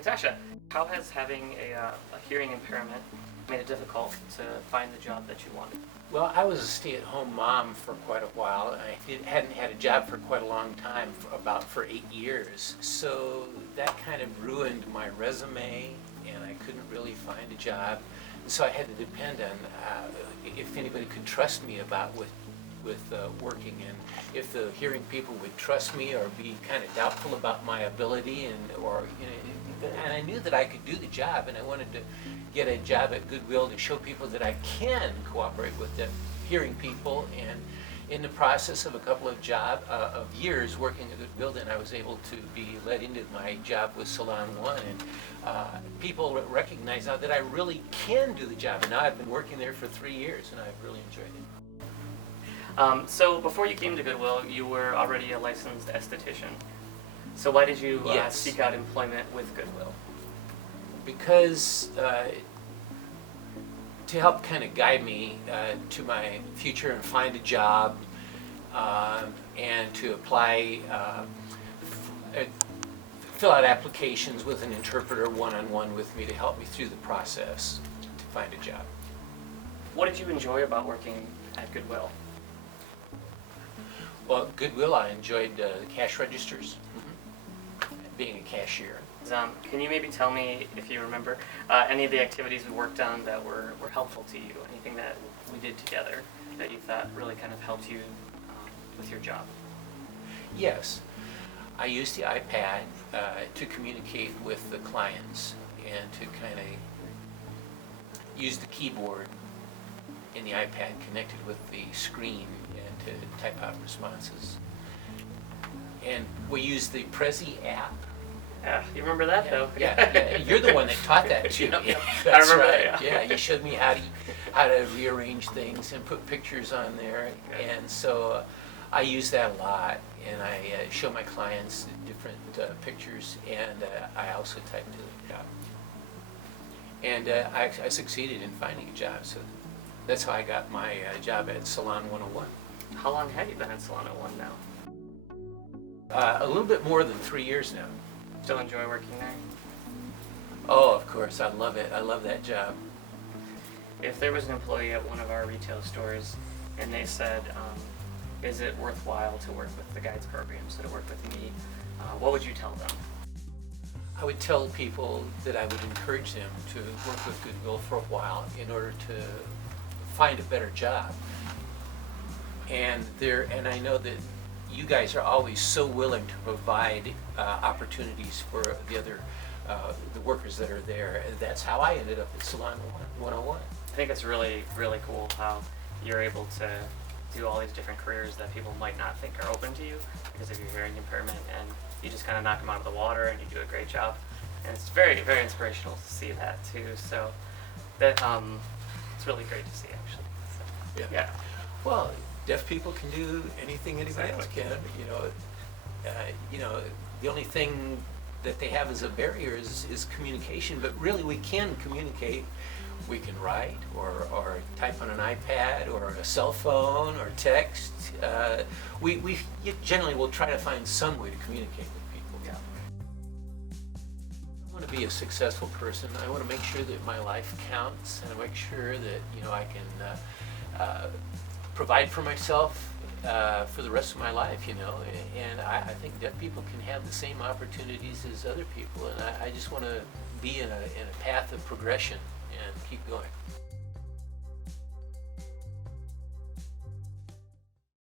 Natasha, how has having a hearing impairment made it difficult to find the job that you wanted? Well, I was a stay-at-home mom for quite a while. Hadn't had a job for quite a long time, for 8 years. So that kind of ruined my resume, and I couldn't really find a job. So I had to depend on if anybody could trust me about with working, and if the hearing people would trust me or be kind of doubtful about my ability, and I knew that I could do the job, and I wanted to get a job at Goodwill to show people that I can cooperate with the hearing people. And in the process of a couple of years working at Goodwill, then I was able to be led into my job with Salon One, and people recognize now that I really can do the job. And now I've been working there for 3 years, and I've really enjoyed it. So before you came to Goodwill, you were already a licensed esthetician. So why did you Yes. seek out employment with Goodwill? Because to help kind of guide me to my future and find a job, and to apply, fill out applications with an interpreter one-on-one with me to help me through the process to find a job. What did you enjoy about working at Goodwill? Well, Goodwill, I enjoyed the cash registers, being a cashier. Can you maybe tell me, if you remember, any of the activities we worked on that were helpful to you? Anything that we did together that you thought really kind of helped you with your job? Yes, I used the iPad to communicate with the clients and to kind of use the keyboard in the iPad connected with the screen and to type out responses. And we used the Prezi app. Yeah, you remember that though? Yeah, you're the one that taught that to me. Yep. That's I remember right. that, yeah. You showed me how to rearrange things and put pictures on there, and so I use that a lot. And I show my clients different pictures, and I also type to the job. And I succeeded in finding a job, so that's how I got my job at Salon 101. How long have you been at Salon 101 now? A little bit more than 3 years now. Still enjoy working there? Oh, of course, I love it. I love that job. If there was an employee at one of our retail stores and they said, is it worthwhile to work with the guides program, so to work with me, what would you tell them? I would tell people that I would encourage them to work with Goodwill for a while in order to find a better job. And I know that you guys are always so willing to provide opportunities for the workers that are there. And that's how I ended up at Salon 101. I think it's really, really cool how you're able to do all these different careers that people might not think are open to you because of your hearing impairment, and you just kind of knock them out of the water and you do a great job. And it's very, very inspirational to see that too. So that it's really great to see, actually. So, yeah. Well, deaf people can do anything anybody else can. The only thing that they have as a barrier is communication. But really, we can communicate. We can write or type on an iPad or a cell phone or text. We generally will try to find some way to communicate with people. Yeah. I want to be a successful person. I want to make sure that my life counts, and I make sure that I can provide for myself for the rest of my life. And I think deaf people can have the same opportunities as other people, and I just want to be in a path of progression and keep going.